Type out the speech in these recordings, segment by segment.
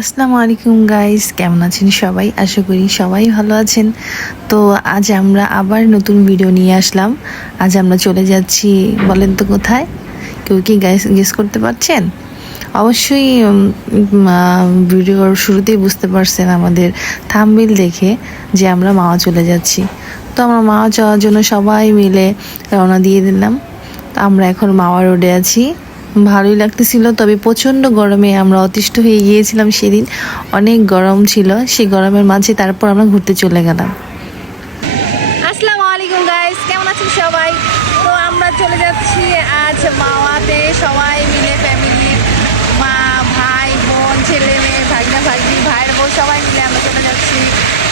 আসসালামু আলাইকুম গাইস, কেমন আছেন সবাই? আশা করি সবাই ভালো আছেন। তো আজ আমরা আবার নতুন ভিডিও নিয়ে আসলাম। আজ আমরা চলে যাচ্ছি, বলেন তো কোথায়? কেউ কি গেস করতে পারছেন? অবশ্যই ভিডিওর শুরুতেই বুঝতে পারছেন আমাদের থাম্বনেইল দেখে যে আমরা মাওয়া চলে যাচ্ছি। তো আমরা মাওয়া যাওয়ার জন্য সবাই মিলে রওনা দিয়ে দিলাম। তো আমরা এখন মাওয়া রোডে আছি। ভালোই লাগতেছিল, তবে প্রচণ্ড গরমে আমরা অতিষ্ঠ হয়ে গিয়েছিলাম। সেদিন অনেক গরম ছিল, সেই গরমের মাঝে তারপর আমরা ঘুরতে চলে গেলাম। আসসালামু আলাইকুম গাইস, কেমন আছেন সবাই? তো আমরা চলে যাচ্ছি আজ মাওয়াতে সবাই মিলে, ফ্যামিলির মা, ভাই, বোন, ছেলে মেয়ে, ভাগনা ভাগ্নি, ভাইয়ের বউ সবাই মিলে আমরা চলে যাচ্ছি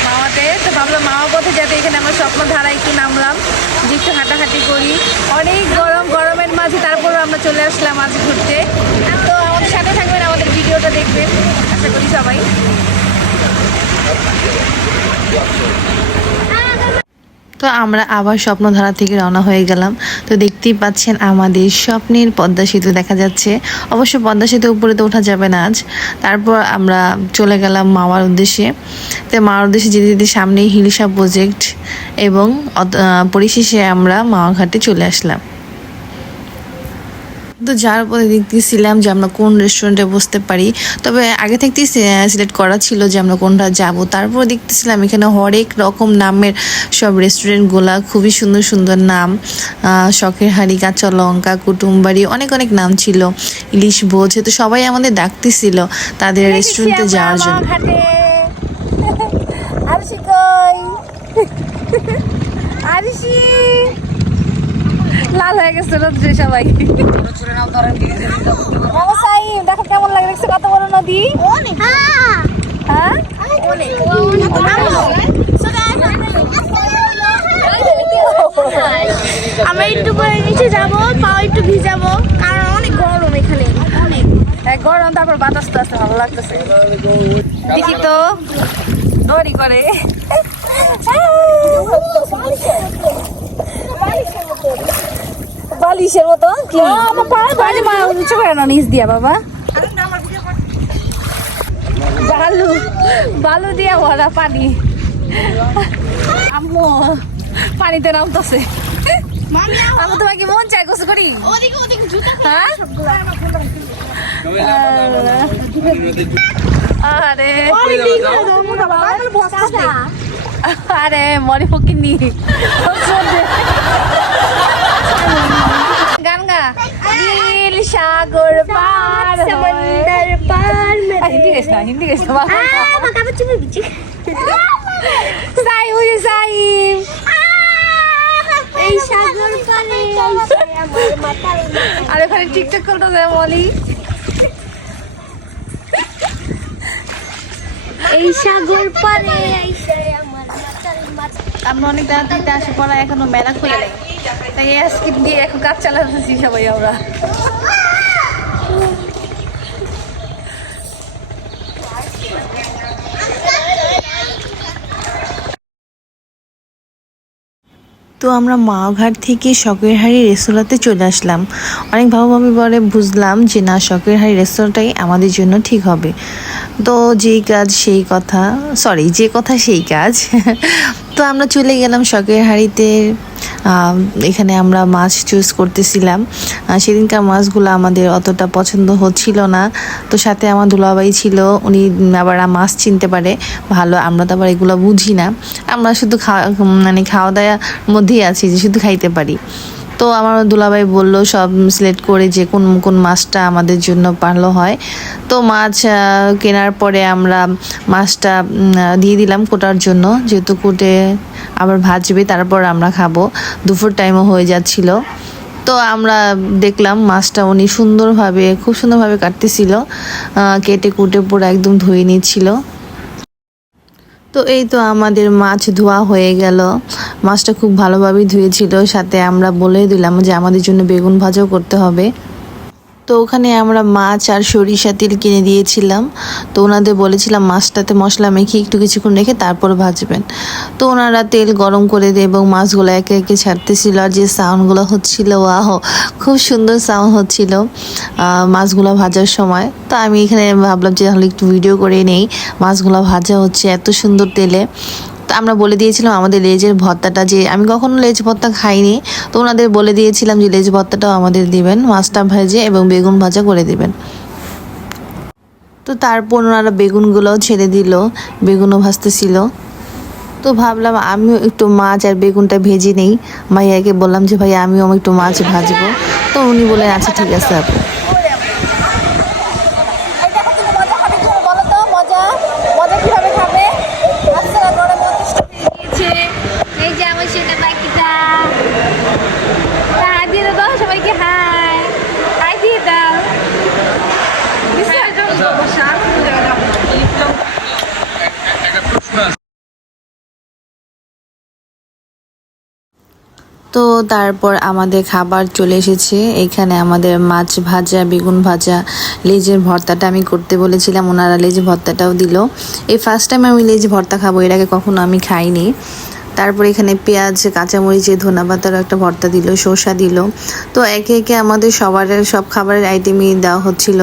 মাওয়াতে। তো ভাবলাম মাওয়া পথে যাতে এখানে আমরা স্বপ্নধারা একটু নামলাম, যে একটু হাঁটাহাঁটি করি। অনেক গরমের মাঝে তারপরও আমরা চলে আসলাম আজ ঘুরতে। তো আমাদের সাথে থাকবেন, আমাদের ভিডিওটা দেখবেন, আশা করি সবাই। তো আমরা আবার স্বপ্নধারা থেকে রওনা হয়ে গেলাম। তো দেখতেই পাচ্ছেন আমাদের স্বপ্নের পদ্মা সেতু দেখা যাচ্ছে। অবশ্য পদ্মা সেতুর উপরে তো ওঠা যাবে না আজ। তারপর আমরা চলে গেলাম মাওয়ার উদ্দেশ্যে। তো মাওয়ার উদ্দেশ্যে যেতে যেতে সামনেই হিলিশা প্রজেক্ট এবং পরিশেষে আমরা মাওয়া ঘাটে চলে আসলাম। তো যার পরে দেখতেছিলাম যে আমরা কোন রেস্টুরেন্টে বসতে পারি, তবে আগে থেকেই সিলেক্ট করা ছিল যে আমরা কোনটা যাব। তারপর দেখতেছিলাম এখানে হরেক রকম নামের সব রেস্টুরেন্টগুলা, খুবই সুন্দর সুন্দর নাম। শখের হাড়ি, কাঁচা লঙ্কা, কুটুমবাড়ি, অনেক অনেক নাম ছিল, ইলিশ ভোজ। তো সবাই আমাদের ডাকতেছিল তাদের রেস্টুরেন্টে যাওয়ার জন্য। লাল হয়ে গেছে রোদ্রে সবাই। দেখো কেমন লাগে, দেখছো কত বড় নদী। হ্যাঁ, আমরা একটু করে নিচে যাবো, পা একটু ভিজাবো, কারণ অনেক গরম এখানে, অনেক গরম। তারপর বাতাস তো আসতে ভালো লাগতেছে। দেখি তো দড়ি করে বালিশের মতো কি উঁচু করে না নিচ দিয়া বাবা, বালু দিয়া ভরা পানি। আম্মু পানিতে নামতেছে। আমি তোমাকে মন চাই গোসল করি। হ্যাঁ, আরে আরে মরি ফকিনি গান গা। নীল সাগর পার, समंदर पार में হিন্দি গেছ না, হিন্দি গেছ না। मका बच्चे में बिची সাই উজি সাইম এই সাগর পারে আইছে আমার মাথার আর এখানে টিকটক করতেছে মলি। এই সাগর পারে আইছে আমার মাথার আমরা অনেক তাড়াতাড়িতে আসে পড়া, এখনো মেলা খুলে নেই, তাই স্কিপ দিয়ে এখন কাজ চালাতেছি সবাই আমরা। তো আমরা মাওঘাট থেকে শখের হাড়ি রেস্তোরাঁতে চলে আসলাম। অনেক ভালোভাবে পরে বুঝলাম যে না, শখের হাড়ি রেস্তোরাঁটাই আমাদের জন্য ঠিক হবে। তো যেই কাজ সেই কথা, সরি, যে কথা সেই কাজ। তো আমরা চলে গেলাম শখের হাড়িতে। এখানে আমরা মাছ চুজ করতেছিলাম। সেদিনকার মাছগুলো আমাদের অতটা পছন্দ হচ্ছিল না। তো সাথে আমার দুলাভাই ছিল, উনি আবার মাছ চিনতে পারে ভালো, আমরা তো আবার এগুলো বুঝি না। আমরা শুধু খাওয়া দাওয়ার মধ্যেই আছি যে শুধু খাইতে পারি। তো আমার দুলাভাই বলল সব সিলেক্ট করে যে কোন কোন মাছটা আমাদের জন্য ভালো হয়। তো মাছ কেনার পরে আমরা মাছটা দিয়ে দিলাম কোটার জন্য, যেহেতু কুটে আবার ভাজবে, তারপর আমরা খাবো। দুপুর টাইমও হয়ে যাচ্ছিল। তো আমরা দেখলাম মাছটা উনি খুব সুন্দরভাবে কাটতেছিল, কেটে কুটে পুরো একদম ধুয়ে নিচ্ছিল। তো এই তো আমাদের মাছ ধোয়া হয়ে গেল। মাছটা খুব ভালোভাবেই ধুয়েছিল, সাথে আমরা বলে দিলাম যে আমাদের জন্য বেগুন ভাজাও করতে হবে। তো তো ওখানে আমরা মাছ আর সরিষা তেল কিনে দিয়েছিলাম। তো ওনাদের বলেছিলাম মাছটাতে মশলা মেখে একটু কিছুক্ষণ রেখে তারপর ভাজবেন। তো ওনারা তেল গরম করে দিয়ে এবং মাছগুলো একে একে ছাড়তেছিল, আর যে সাউন্ডগুলো হচ্ছিল ওয়াহ, খুব সুন্দর সাউন্ড হচ্ছিল মাছগুলো ভাজার সময়। তো আমি এখানে ভাবলাম যে তাহলে একটু ভিডিও করে নেই, মাছগুলো ভাজা হচ্ছে এত সুন্দর তেলে। তো আমরা বলে দিয়েছিলাম আমাদের লেজের ভর্তাটা, যে আমি কখনো লেজ ভর্তা খাইনি, তো ওনাদের বলে দিয়েছিলাম যে লেজ ভর্তাটাও আমাদের দিবেন, মাছটা ভেজে এবং বেগুন ভাজা করে দিবেন। তো তারপর ওনারা বেগুনগুলোও ছেড়ে দিল, বেগুনও ভাজতেছিল। তো ভাবলাম আমিও একটু মাছ আর বেগুনটা ভেজে নেই। ভাইয়াকে বললাম যে ভাইয়া আমিও একটু মাছ ভাজবো। তো উনি বললেন আচ্ছা ঠিক আছে আপু। এই যে আমার সেটা বাকিটা হাই দিয়ে দাও সবাইকে, হাই হাই দিয়ে দাও। তো তারপর আমাদের খাবার চলে এসেছে। এখানে আমাদের মাছ ভাজা, বেগুন ভাজা, লেজের ভর্তাটা আমি করতে বলেছিলাম, ওনারা লেজ ভর্তাটাও দিল। এই ফার্স্ট টাইম আমি লেজ ভর্তা খাবো, এর আগে কখনো আমি খাইনি। তারপর এখানে পেঁয়াজ, কাঁচামরিচে, ধনেপাতারও একটা ভর্তা দিল, শসা দিল। তো একে একে আমাদের সব খাবারের আইটেমই দেওয়া হচ্ছিল।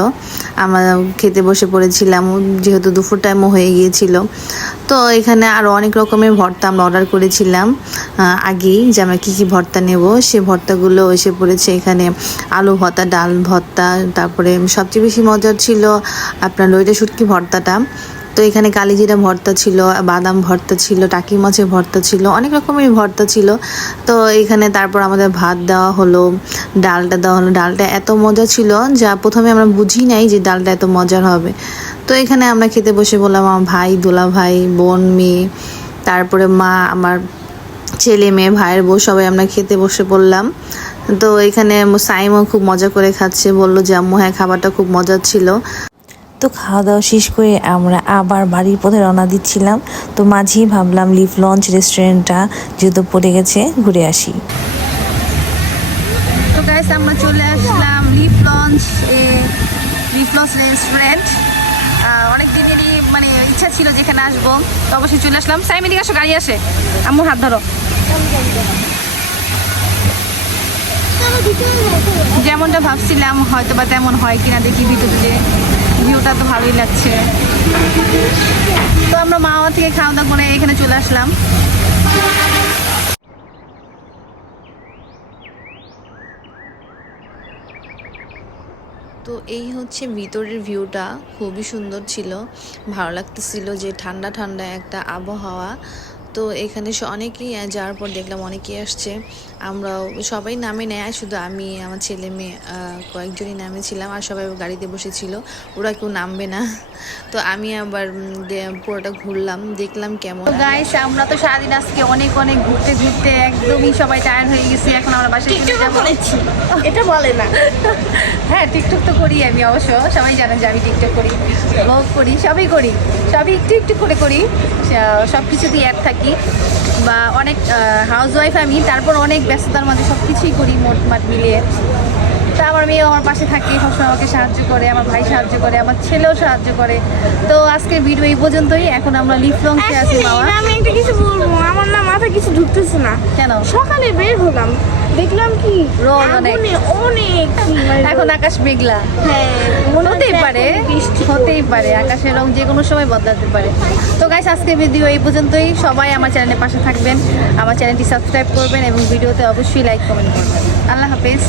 আমরা খেতে বসে পড়েছিলাম, যেহেতু দুপুর টাইমও হয়ে গিয়েছিল। তো এখানে আরও অনেক রকমের ভর্তা আমরা অর্ডার করেছিলাম আগেই, যে আমরা কী কী ভর্তা নেব। সে ভর্তাগুলো এসে পড়েছে এখানে, আলু ভর্তা, ডাল ভর্তা, তারপরে সবচেয়ে বেশি মজার ছিল আপনার লইটা শুটকি ভর্তাটা। তো এখানে কালিজিরা ভর্তা ছিল, বাদাম ভর্তা ছিল, টাকি মাছের ভর্তা ছিল, অনেক রকমের ভর্তা ছিল। তো এখানে তারপর আমাদের ভাত দেওয়া হলো, ডালটা দেওয়া হলো। ডালটা এত মজা ছিল যা প্রথমে আমরা বুঝি নাই যে ডালটা এত মজার হবে। তো এখানে আমরা খেতে বসে বললাম, আমার ভাই, দোলা ভাই, বোন, মেয়ে, তারপরে মা, আমার ছেলে মেয়ে, ভাইয়ের বউ, সবাই আমরা খেতে বসে পড়লাম। তো এখানে সাইমও খুব মজা করে খাচ্ছে, বললো যে আম্মু হ্যাঁ খাবারটা খুব মজার ছিল। তো খাওয়া দাওয়া শেষ করে আমরা আবার বাড়ির পথে রওনা দিচ্ছিলাম। তো মাঝেই ভাবলাম লিভ লঞ্চ রেস্টুরেন্টটা যেহেতু পড়ে গেছে, ঘুরে আসি। তো গাইস আমরা চলে আসলাম লিভ লঞ্চ রেস্টুরেন্ট। অনেক দিনেরই মানে ইচ্ছা ছিল যেখানে আসবো, তো অবশ্যই চলে আসলাম। সাইমের দিকে আসো, গাড়ি আসে, আম্মুর হাত ধরো। যেমনটা ভাবছিলাম হয়তো বা তেমন হয় কিনা দেখি, ভিডিওতে ভিউটা তো ভালোই লাগছে। তো আমরা মাওয়া থেকে খাওয়া দাওয়া করে এখানে চলে আসলাম। তো এই হচ্ছে ভিতরের ভিউটা, খুবই সুন্দর ছিল, ভালো লাগতেছিল যে ঠান্ডা ঠান্ডা একটা আবহাওয়া। তো এখানে অনেকেই যাওয়ার পর দেখলাম অনেকেই আসছে, আমরা সবাই নামে নেয়, শুধু আমি, আমার ছেলে মেয়ে কয়েকজনই নামেছিলাম, আর সবাই গাড়িতে বসেছিল, ওরা কেউ নামবে না। তো আমি আবার পুরোটা ঘুরলাম, দেখলাম কেমন। গাইস আমরা তো সারাদিন আজকে অনেক ঘুরতে ঘুরতে একদমই সবাই টায়ার্ড হয়ে গেছি। এখন আমরা বাসায় চলে যাবো। এটা বলে না। হ্যাঁ টিকটক তো করি আমি, অবশ্য সবাই জানে যে আমি টিকটক করি, ব্লগ করি, সবই একটু একটু করে করি, সব কিছুতেই অ্যাড থাকি, বা অনেক হাউস ওয়াইফ আমি, তারপর অনেক ব্যস্ততার মাঝে সব কিছুই করি মোটমাট মিলিয়ে। তা আমার মেয়ে আমার পাশে থাকে, সবসময় আমাকে সাহায্য করে, আমার ভাই সাহায্য করে, আমার ছেলেও সাহায্য করে। তো আজকের ভিডিও এই পর্যন্তই। এখন আমরা লিভ লঞ্চে আছি মামা। আমি একটা কিছু বলবো, আমার না মাথা কিছু ঢুকতেছে না। কেন? সকালে বের হলাম, দেখলাম কি রোদ অনেক, এখন আকাশ মেঘলা। হ্যাঁ হতেই পারে আকাশের রং যে কোনো সময় বদলাতে পারে। তো গাইস আজকের ভিডিও এই পর্যন্তই। সবাই আমার চ্যানেলের পাশে থাকবেন, আমার চ্যানেলটি সাবস্ক্রাইব করবেন এবং ভিডিওতে অবশ্যই লাইক কমেন্ট করবেন। আল্লাহ হাফেজ।